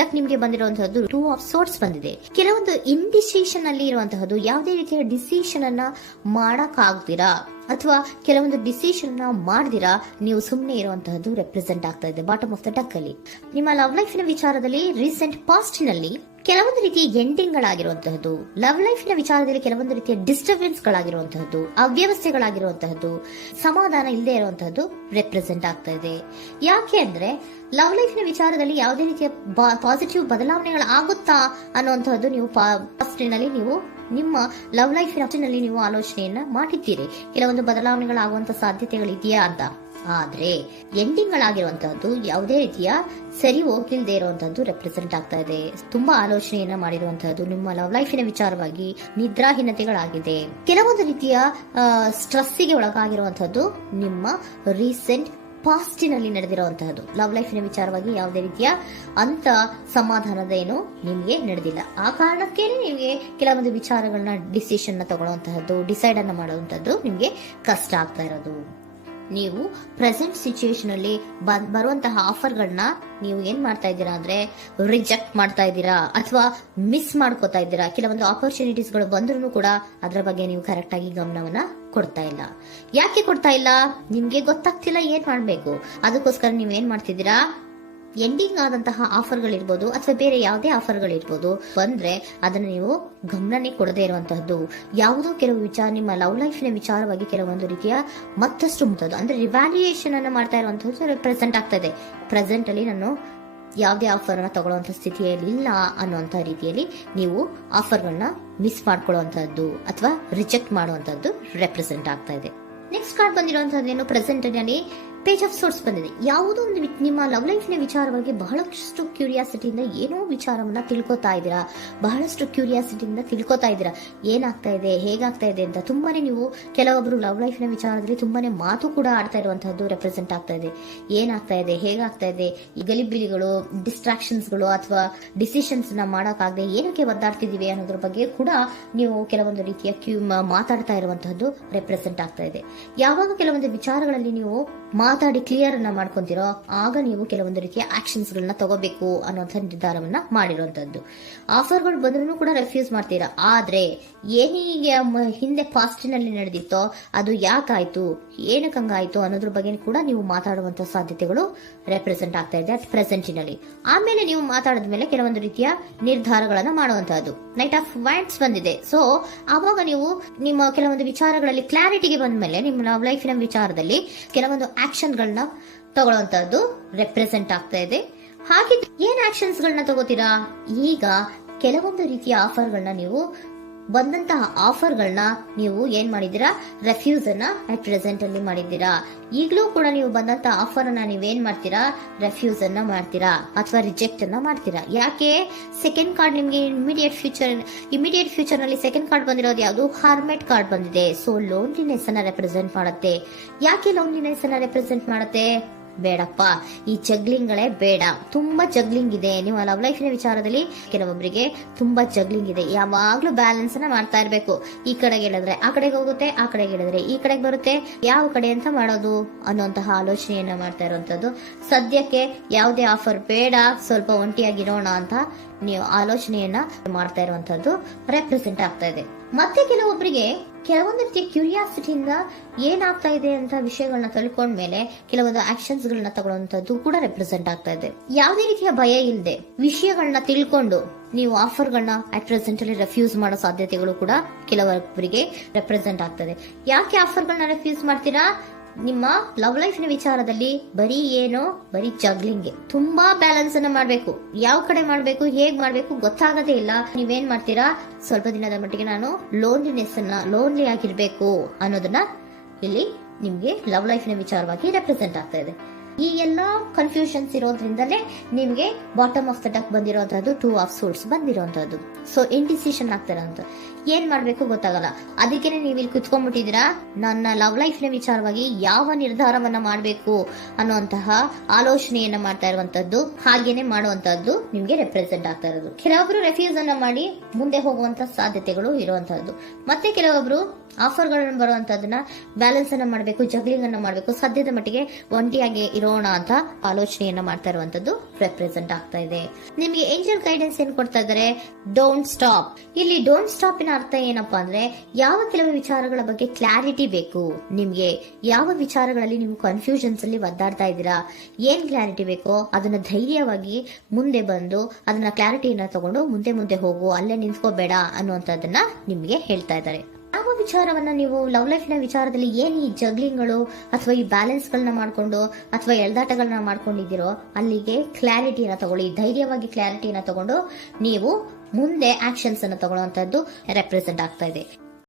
Duck ನಿಮ್ಗೆ ಬಂದಿರುವಂತಹದ್ದು 2 of sorts ಬಂದಿದೆ. ಕೆಲವೊಂದು ಇಂಡಿಸಿಷನ್ ಅಲ್ಲಿ ಇರುವಂತಹದ್ದು, ಯಾವುದೇ ರೀತಿಯ ಡಿಸಿಷನ್ ಅನ್ನ ಮಾಡಕ್ ಆಗ್ದಿರಾ ಅಥವಾ ಕೆಲವೊಂದು ಡಿಸಿಷನ್ ಮಾಡ್ದಿರಾ ನೀವು ಸುಮ್ಮನೆ ಇರುವಂತಹದ್ದು ರೆಪ್ರೆಸೆಂಟ್ ಆಗ್ತಾ ಇದೆ ಬಾಟಮ್ ಆಫ್ ದ ಡಕ್ ಅಲ್ಲಿ. ನಿಮ್ಮ ಲವ್ ಲೈಫ್ ನ ವಿಚಾರದಲ್ಲಿ ರೀಸೆಂಟ್ ಪಾಸ್ಟ್ ನಲ್ಲಿ ಕೆಲವೊಂದು ರೀತಿಯ ಎಂಡಿಂಗ್ ಗಳಾಗಿರುವಂತಹದ್ದು, ಲವ್ ಲೈಫ್ ನ ವಿಚಾರದಲ್ಲಿ ಕೆಲವೊಂದು ರೀತಿಯ ಡಿಸ್ಟರ್ಬೆನ್ಸ್ ಗಳಾಗಿರುವಂತಹದ್ದು, ಅವ್ಯವಸ್ಥೆಗಳಾಗಿರುವಂತಹದ್ದು, ಸಮಾಧಾನ ಇಲ್ಲದೆ ಇರುವಂತಹದ್ದು ರೆಪ್ರೆಸೆಂಟ್ ಆಗ್ತಾ ಇದೆ. ಯಾಕೆ ಅಂದ್ರೆ ಲವ್ ಲೈಫ್ ನ ವಿಚಾರದಲ್ಲಿ ಯಾವುದೇ ರೀತಿಯ ಪಾಸಿಟಿವ್ ಬದಲಾವಣೆಗಳಾಗುತ್ತಾ ಅನ್ನುವಂತಹದ್ದು ನೀವು ಪಾಸ್ಟ್ ನಲ್ಲಿ ನೀವು ನಿಮ್ಮ ಲವ್ ಲೈಫ್ ನಲ್ಲಿ ನೀವು ಆಲೋಚನೆಯನ್ನ ಮಾಡಿದ್ದೀರಿ, ಕೆಲವೊಂದು ಬದಲಾವಣೆಗಳಾಗುವಂತ ಸಾಧ್ಯತೆಗಳಿದೆಯಾ ಅಂತ. ಆದ್ರೆ ಎಂಡಿಂಗ್ ಗಳಾಗಿರುವಂತಹದ್ದು ಯಾವುದೇ ರೀತಿಯ ಸರಿ ಹೋಗಿಲ್ದೇ ಇರುವಂತಹದ್ದು ರೆಪ್ರೆಸೆಂಟ್ ಆಗ್ತಾ ಇದೆ. ತುಂಬಾ ಆಲೋಚನೆಯನ್ನ ಮಾಡಿರುವಂತಹದ್ದು ನಿಮ್ಮ ಲವ್ ಲೈಫಿನ ವಿಚಾರವಾಗಿ ನಿದ್ರಾಹೀನತೆಗಳಾಗಿದೆ. ಕೆಲವೊಂದು ರೀತಿಯ ಸ್ಟ್ರೆಸ್ಸಿಗೆ ಒಳಗಾಗಿರುವಂತಹದ್ದು ನಿಮ್ಮ ರೀಸೆಂಟ್ ಪಾಸ್ಟಿನಲ್ಲಿ ನಡೆದಿರುವಂತಹದ್ದು. ಲವ್ ಲೈಫಿನ ವಿಚಾರವಾಗಿ ಯಾವುದೇ ರೀತಿಯ ಅಂತ ಸಮಾಧಾನದ ಏನು ನಿಮ್ಗೆ ನಡೆದಿಲ್ಲ. ಆ ಕಾರಣಕ್ಕೆ ನಿಮಗೆ ಕೆಲವೊಂದು ವಿಚಾರಗಳನ್ನ ಡಿಸಿಷನ್ ತಗೊಳ್ಳುವಂತಹದ್ದು, ಡಿಸೈಡ್ ಅನ್ನ ಮಾಡುವಂತಹದ್ದು ನಿಮ್ಗೆ ಕಷ್ಟ ಆಗ್ತಾ ಇರೋದು. ನೀವು ಪ್ರೆಸೆಂಟ್ ಸಿಚುಯೇಷನ್ ಅಲ್ಲಿ ಬರುವಂತಹ ಆಫರ್ಗಳನ್ನ ನೀವು ಏನ್ ಮಾಡ್ತಾ ಇದ್ದೀರಾ ಅಂದ್ರೆ ರಿಜೆಕ್ಟ್ ಮಾಡ್ತಾ ಇದ್ದೀರಾ ಅಥವಾ ಮಿಸ್ ಮಾಡ್ಕೋತಾ ಇದ್ದೀರಾ. ಕೆಲವೊಂದು ಆಪರ್ಚುನಿಟೀಸ್ ಗಳು ಬಂದ್ರೂ ಕೂಡ ಅದರ ಬಗ್ಗೆ ನೀವು ಕರೆಕ್ಟ್ ಆಗಿ ಗಮನವನ್ನ ಕೊಡ್ತಾ ಇಲ್ಲ. ಯಾಕೆ ಕೊಡ್ತಾ ಇಲ್ಲ? ನಿಮ್ಗೆ ಗೊತ್ತಾಗ್ತಿಲ್ಲ ಏನ್ ಮಾಡ್ಬೇಕು. ಅದಕ್ಕೋಸ್ಕರ ನೀವ್ ಏನ್ ಮಾಡ್ತಿದ್ದೀರಾ, ಎಂಡಿಂಗ್ ಆದಂತಹ ಆಫರ್ಗಳಿರ್ಬೋದು ಅಥವಾ ಬೇರೆ ಯಾವುದೇ ಆಫರ್ಗಳಿರ್ಬೋದು ಬಂದ್ರೆ ಅದನ್ನ ನೀವು ಗಮನನೇ ಕೊಡದೇ ಇರುವಂತಹದ್ದು. ಯಾವುದೋ ಕೆಲವು ವಿಚಾರ ನಿಮ್ಮ ಲವ್ ಲೈಫಿನ ವಿಚಾರವಾಗಿ ಕೆಲವೊಂದು ರೀತಿಯ ಮತ್ತಷ್ಟು ಮುಟ್ಟೋದು ಅಂದ್ರೆ ರಿವ್ಯಾಲ್ಯೂಯೇಷನ್ ಅನ್ನ ಮಾಡ್ತಾ ಇರುವಂತಹದ್ದು ಪ್ರೆಸೆಂಟ್ ಆಗ್ತಾ ಇದೆ. ಪ್ರೆಸೆಂಟ್ ಅಲ್ಲಿ ನಾನು ಯಾವುದೇ ಆಫರ್ ಅನ್ನ ತಗೊಳ್ಳುವಂತ ಸ್ಥಿತಿಯಲ್ಲಿ ಇಲ್ಲ ಅನ್ನುವಂತ ರೀತಿಯಲ್ಲಿ ನೀವು ಆಫರ್ಗಳನ್ನ ಮಿಸ್ ಮಾಡ್ಕೊಳ್ಳುವಂತಹದ್ದು ಅಥವಾ ರಿಜೆಕ್ಟ್ ಮಾಡುವಂತಹದ್ದು ರೆಪ್ರೆಸೆಂಟ್ ಆಗ್ತಾ ಇದೆ. ನೆಕ್ಸ್ಟ್ ಕಾರ್ಡ್ ಬಂದಿರುವಂತಹದ್ದೇನು, ಪ್ರೆಸೆಂಟ್ ನಲ್ಲಿ ಪೇಜ್ ಆಫ್ ಸೋರ್ಟ್ಸ್ ಬಂದಿದೆ. ಯಾವುದೋ ಒಂದು ನಿಮ್ಮ ಲವ್ ಲೈಫಿನ ವಿಚಾರವಾಗಿ ಬಹಳಷ್ಟು ಕ್ಯೂರಿಯಾಸಿಟಿಯಿಂದ ಏನೋ ವಿಚಾರವನ್ನ ತಿಳ್ಕೊತಾ ಇದ್ದೀರಾ, ಬಹಳಷ್ಟು ಕ್ಯೂರಿಯಾಸಿಟಿಯಿಂದ ತಿಳ್ಕೊತಾ ಇದ್ದೀರಾ ಏನಾಗ್ತಾ ಇದೆ, ಹೇಗಾಗ್ತಾ ಇದೆ ಅಂತ. ತುಂಬಾನೇ ನೀವು ಕೆಲವೊಬ್ರು ಲವ್ ಲೈಫಿನ ವಿಚಾರದಲ್ಲಿ ತುಂಬಾನೇ ಮಾತು ಕೂಡ ಆಡ್ತಾ ಇರುವಂತಹದ್ದು ರೆಪ್ರೆಸೆಂಟ್ ಆಗ್ತಾ ಇದೆ. ಏನಾಗ್ತಾ ಇದೆ, ಹೇಗಾಗ್ತಾ ಇದೆ, ಈ ಗಲಿಬಿಲಿಗಳು, ಡಿಸ್ಟ್ರಾಕ್ಷನ್ಸ್ಗಳು ಅಥವಾ ಡಿಸಿಷನ್ಸ್ ನ ಮಾಡಕ್ಕಾಗದೆ ಏನಕ್ಕೆ ಒದ್ದಾಡ್ತಿದೀವಿ ಅನ್ನೋದ್ರ ಬಗ್ಗೆ ಕೂಡ ನೀವು ಕೆಲವೊಂದು ರೀತಿಯ ಮಾತಾಡ್ತಾ ಇರುವಂತಹದ್ದು ರೆಪ್ರೆಸೆಂಟ್ ಆಗ್ತಾ ಇದೆ. ಯಾವಾಗ ಕೆಲವೊಂದು ವಿಚಾರಗಳಲ್ಲಿ ನೀವು ಮಾತಾಡಿ ಕ್ಲಿಯರ್ ಅನ್ನ ಮಾಡ್ಕೊಂತೀರೋ ಆಗ ನೀವು ಕೆಲವೊಂದು ರೀತಿಯ ಆಕ್ಷನ್ಸ್ ಗಳನ್ನ ತಗೋಬೇಕು ಅನ್ನುವಂಥ ನಿರ್ಧಾರವನ್ನ ಮಾಡಿರುವಂತದ್ದು. ಆಫರ್ಗಳು ಬಂದ್ರೂ ಕೂಡ ರೆಫ್ಯೂಸ್ ಮಾಡ್ತೀರಾ. ಆದ್ರೆ ಏನೀಗ ಹಿಂದೆ ಪಾಸ್ಟಿನಲ್ಲಿ ನಡೆದಿತ್ತೋ ಅದು ಯಾಕಾಯ್ತು, ಏನಕ್ಕಂಗಾಯ್ತು ಅನ್ನೋದ್ರ ಬಗ್ಗೆ ಕೂಡ ನೀವು ಮಾತಾಡುವಂತ ಸಾಧ್ಯತೆಗಳು ರೆಪ್ರೆಸೆಂಟ್ ಆಗ್ತಾ ಇದೆ ಅಟ್ ಪ್ರೆಸೆಂಟಿನಲ್ಲಿ. ಆಮೇಲೆ ನೀವು ಮಾತಾಡಿದ್ಮೇಲೆ ಕೆಲವೊಂದು ರೀತಿಯ ನಿರ್ಧಾರಗಳನ್ನ ಮಾಡುವಂತಹದ್ದು. ನೈಟ್ ಆಫ್ ವ್ಯಾಂಡ್ಸ್ ಬಂದಿದೆ. ಸೊ ಆವಾಗ ನೀವು ನಿಮ್ಮ ಕೆಲವೊಂದು ವಿಚಾರಗಳಲ್ಲಿ ಕ್ಲಾರಿಟಿಗೆ ಬಂದ್ಮೇಲೆ ನಿಮ್ಮ ಲವ್ ಲೈಫಿನ ವಿಚಾರದಲ್ಲಿ ಕೆಲವೊಂದು ಆಕ್ಷನ್ ಗಳನ್ನ ತಗೊಳ್ಳುವಂತಹದ್ದು ರೆಪ್ರೆಸೆಂಟ್ ಆಗ್ತಾ ಇದೆ. ಹಾಗೆ ಏನ್ ಆಕ್ಷನ್ಸ್ ಗಳನ್ನ ತಗೋತೀರಾ, ಈಗ ಕೆಲವೊಂದು ರೀತಿಯ ಆಫರ್ಗಳನ್ನ ನೀವು ಬಂದಂತಹ ಆಫರ್ಗಳನ್ನ ನೀವು ಏನ್ ಮಾಡಿದೀರಾ, ರೆಫ್ಯೂಸ್ ಅನ್ನ ಅಟ್ ಪ್ರೆಸೆಂಟ್ ಅಲ್ಲಿ ಮಾಡಿದ್ದೀರಾ. ಈಗಲೂ ಕೂಡ ನೀವು ಬಂದಂತಹ ಆಫರ್ ಅನ್ನ ನೀವೇನ್ ಮಾಡ್ತೀರಾ, ರೆಫ್ಯೂಸ್ ಅನ್ನ ಮಾಡ್ತೀರಾ ಅಥವಾ ರಿಜೆಕ್ಟ್ ಅನ್ನ ಮಾಡ್ತೀರಾ. ಯಾಕೆ? ಸೆಕೆಂಡ್ ಕಾರ್ಡ್ ನಿಮ್ಗೆ ಇಮಿಡಿಯೇಟ್ ಫ್ಯೂಚರ್ ನಲ್ಲಿ ಸೆಕೆಂಡ್ ಕಾರ್ಡ್ ಬಂದಿರೋದು ಯಾವುದು, ಹಾರ್ಮೆಟ್ ಕಾರ್ಡ್ ಬಂದಿದೆ. ಸೊ ಲೋನ್ಲಿನೆಸ್ ಅನ್ನ ರೆಪ್ರೆಸೆಂಟ್ ಮಾಡುತ್ತೆ. ಯಾಕೆ ಲೋನ್ಲಿನೆಸ್ ಅನ್ನ ರೆಪ್ರೆಸೆಂಟ್ ಮಾಡುತ್ತೆ? ಬೇಡಪ್ಪ, ಈ ಜಗ್ಲಿಂಗ್ಗಳೇ ಬೇಡ. ತುಂಬಾ ಜಗ್ಲಿಂಗ್ ಇದೆ ನಿಮ್ಮ ಲವ್ ಲೈಫಿನ ವಿಚಾರದಲ್ಲಿ. ಕೆಲವೊಬ್ಬರಿಗೆ ತುಂಬಾ ಜಗ್ಲಿಂಗ್ ಇದೆ. ಯಾವಾಗ್ಲೂ ಬ್ಯಾಲೆನ್ಸ್ ಅನ್ನ ಮಾಡ್ತಾ ಇರ್ಬೇಕು. ಈ ಕಡೆಗೆ ಹೇಳಿದ್ರೆ ಆ ಕಡೆಗೆ ಹೋಗುತ್ತೆ, ಆ ಕಡೆಗೆ ಹೇಳಿದ್ರೆ ಈ ಕಡೆಗೆ ಬರುತ್ತೆ. ಯಾವ ಕಡೆ ಅಂತ ಮಾಡೋದು ಅನ್ನುವಂತಹ ಆಲೋಚನೆಯನ್ನ ಮಾಡ್ತಾ ಇರುವಂತದ್ದು. ಸದ್ಯಕ್ಕೆ ಯಾವುದೇ ಆಫರ್ ಬೇಡ, ಸ್ವಲ್ಪ ಒಂಟಿಯಾಗಿರೋಣ ಅಂತ ನೀವು ಆಲೋಚನೆಯನ್ನ ಮಾಡ್ತಾ ಇರುವಂತದ್ದು ರೆಪ್ರೆಸೆಂಟ್ ಆಗ್ತಾ ಇದೆ. ಮತ್ತೆ ಕೆಲವೊಬ್ಬರಿಗೆ ಕೆಲವೊಂದು ರೀತಿಯ ಕ್ಯೂರಿಯಾಸಿಟಿಯಿಂದ ಏನಾಗ್ತಾ ಇದೆ ಅಂತ ವಿಷಯಗಳನ್ನ ತಿಳ್ಕೊಂಡ್ಮೇಲೆ ಕೆಲವೊಂದು ಆಕ್ಷನ್ಸ್ ಗಳನ್ನ ತಗೊಳ್ಳುವಂತದ್ದು ಕೂಡ ರೆಪ್ರೆಸೆಂಟ್ ಆಗ್ತಾ ಇದೆ. ಯಾವುದೇ ರೀತಿಯ ಭಯ ಇಲ್ಲದೆ ವಿಷಯಗಳನ್ನ ತಿಳ್ಕೊಂಡು ನೀವು ಆಫರ್ಗಳನ್ನ ಅಟ್ ಪ್ರೆಸೆಂಟ್ ಅಲ್ಲಿ ರೆಫ್ಯೂಸ್ ಮಾಡೋ ಸಾಧ್ಯತೆಗಳು ಕೂಡ ಕೆಲವೊಬ್ಬರಿಗೆ ರೆಪ್ರೆಸೆಂಟ್ ಆಗ್ತದೆ. ಯಾಕೆ ಆಫರ್ಗಳನ್ನ ರೆಫ್ಯೂಸ್ ಮಾಡ್ತೀರಾ? ನಿಮ್ಮ ಲವ್ ಲೈಫಿನ ವಿಚಾರದಲ್ಲಿ ಬರೀ ಜಗ್ಲಿಂಗ್, ತುಂಬಾ ಬ್ಯಾಲೆನ್ಸ್ ಅನ್ನ ಮಾಡ್ಬೇಕು. ಯಾವ ಕಡೆ ಮಾಡ್ಬೇಕು, ಹೇಗ್ ಮಾಡ್ಬೇಕು ಗೊತ್ತಾಗದೇ ಇಲ್ಲ. ನೀವೇನ್ ಮಾಡ್ತೀರಾ, ಸ್ವಲ್ಪ ದಿನದ ಮಟ್ಟಿಗೆ ನಾನು ಲೋನ್ಲಿ ಆಗಿರ್ಬೇಕು ಅನ್ನೋದನ್ನ ಇಲ್ಲಿ ನಿಮ್ಗೆ ಲವ್ ಲೈಫಿನ ವಿಚಾರವಾಗಿ ರೆಪ್ರೆಸೆಂಟ್ ಆಗ್ತಾ ಇದೆ. ಈ ಎಲ್ಲಾ ಕನ್ಫ್ಯೂಷನ್ಸ್ ಇರೋದ್ರಿಂದಲೇ ನಿಮ್ಗೆ ಬಾಟಮ್ ಆಫ್ ದ ಡಕ್ ಬಂದಿರುವಂತಹದ್ದು 2 ಆಫ್ ಸೋರ್ಟ್ಸ್ ಬಂದಿರುವಂತಹದ್ದು. ಸೊ ಇಂಡಿಸಿಷನ್ ಆಗ್ತಾ ಇರೋಂಥದ್ದು. ಏನ್ ಮಾಡ್ಬೇಕು ಗೊತ್ತಾಗಲ್ಲ. ಅದಕ್ಕೇನೆ ನೀವು ಇಲ್ಲಿ ಕುತ್ಕೊಂಡ್ಬಿಟ್ಟಿದ್ದೀರಾ. ನನ್ನ ಲವ್ ಲೈಫ್ ನ ವಿಚಾರವಾಗಿ ಯಾವ ನಿರ್ಧಾರವನ್ನ ಮಾಡಬೇಕು ಅನ್ನುವಂತಹ ಆಲೋಚನೆಯನ್ನ ಮಾಡ್ತಾ ಇರುವಂತದ್ದು, ಹಾಗೇನೆ ಮಾಡುವಂತದ್ದು ನಿಮ್ಗೆ ರೆಪ್ರೆಸೆಂಟ್ ಆಗ್ತಾ ಇರೋದು. ಕೆಲವೊಬ್ರು ರೆಫ್ಯೂಸ್ ಅನ್ನ ಮಾಡಿ ಮುಂದೆ ಹೋಗುವಂತ ಸಾಧ್ಯತೆಗಳು ಇರುವಂತಹದ್ದು, ಮತ್ತೆ ಕೆಲವೊಬ್ರು ಆಫರ್ಗಳನ್ನ ಬರುವಂತದನ್ನ ಬ್ಯಾಲೆನ್ಸ್ ಅನ್ನ ಮಾಡಬೇಕು, ಜಗ್ಲಿಂಗ್ ಅನ್ನ ಮಾಡಬೇಕು, ಸದ್ಯದ ಮಟ್ಟಿಗೆ ಒಂಟಿಯಾಗಿ ಇರೋಣ ಅಂತ ಆಲೋಚನೆಯನ್ನ ಮಾಡ್ತಾ ಇರುವಂತದ್ದು ರೆಪ್ರೆಸೆಂಟ್ ಆಗ್ತಾ ಇದೆ. ನಿಮ್ಗೆ ಏಂಜಲ್ ಗೈಡೆನ್ಸ್ ಏನ್ ಕೊಡ್ತಾ ಇದ್ದಾರೆ? Don't stop. ಇಲ್ಲಿ ಡೋಂಟ್ ಸ್ಟಾಪ್ ನ ಅರ್ಥ ಏನಪ್ಪಾ ಅಂದ್ರೆ, ಯಾವ ಕೆಲವು ವಿಚಾರಗಳ ಬಗ್ಗೆ ಕ್ಲಾರಿಟಿ ಬೇಕು ನಿಮ್ಗೆ, ಯಾವ ವಿಚಾರಗಳಲ್ಲಿ ನೀವು ಕನ್ಫ್ಯೂಷನ್ಸ್ ಅಲ್ಲಿ ಒದ್ದಾಡ್ತಾ ಇದ್ದೀರಾ, ಏನ್ ಕ್ಲಾರಿಟಿ ಬೇಕೋ ಅದನ್ನ ಧೈರ್ಯವಾಗಿ ಮುಂದೆ ಬಂದು ಅದನ್ನ ಕ್ಲಾರಿಟಿಯನ್ನ ತಗೊಂಡು ಮುಂದೆ ಹೋಗು, ಅಲ್ಲೇ ನಿಂತ್ಕೋಬೇಡ ಅನ್ನುವಂಥದ್ದನ್ನ ನಿಮ್ಗೆ ಹೇಳ್ತಾ ಇದ್ದಾರೆ. ಯಾವ ವಿಚಾರವನ್ನ ನೀವು ಲವ್ ಲೈಫ್ ನ ವಿಚಾರದಲ್ಲಿ ಏನ್ ಈ ಜಗ್ಲಿಂಗ್ಗಳು ಅಥವಾ ಈ ಬ್ಯಾಲೆನ್ಸ್ ಗಳನ್ನ ಮಾಡ್ಕೊಂಡು ಅಥವಾ ಎಳ್ದಾಟಗಳನ್ನ ಮಾಡ್ಕೊಂಡಿದ್ದೀರೋ ಅಲ್ಲಿಗೆ ಕ್ಲಾರಿಟಿನ ತಗೊಳ್ಳಿ, ಧೈರ್ಯವಾಗಿ ಕ್ಲಾರಿಟಿನ ತಗೊಂಡು ನೀವು ಮುಂದೆ ಆಕ್ಷನ್ಸ್ ಅನ್ನು ತಗೊಳ್ಳುವಂತದ್ದು ರೆಪ್ರೆಸೆಂಟ್ ಆಗ್ತಾ ಇದೆ.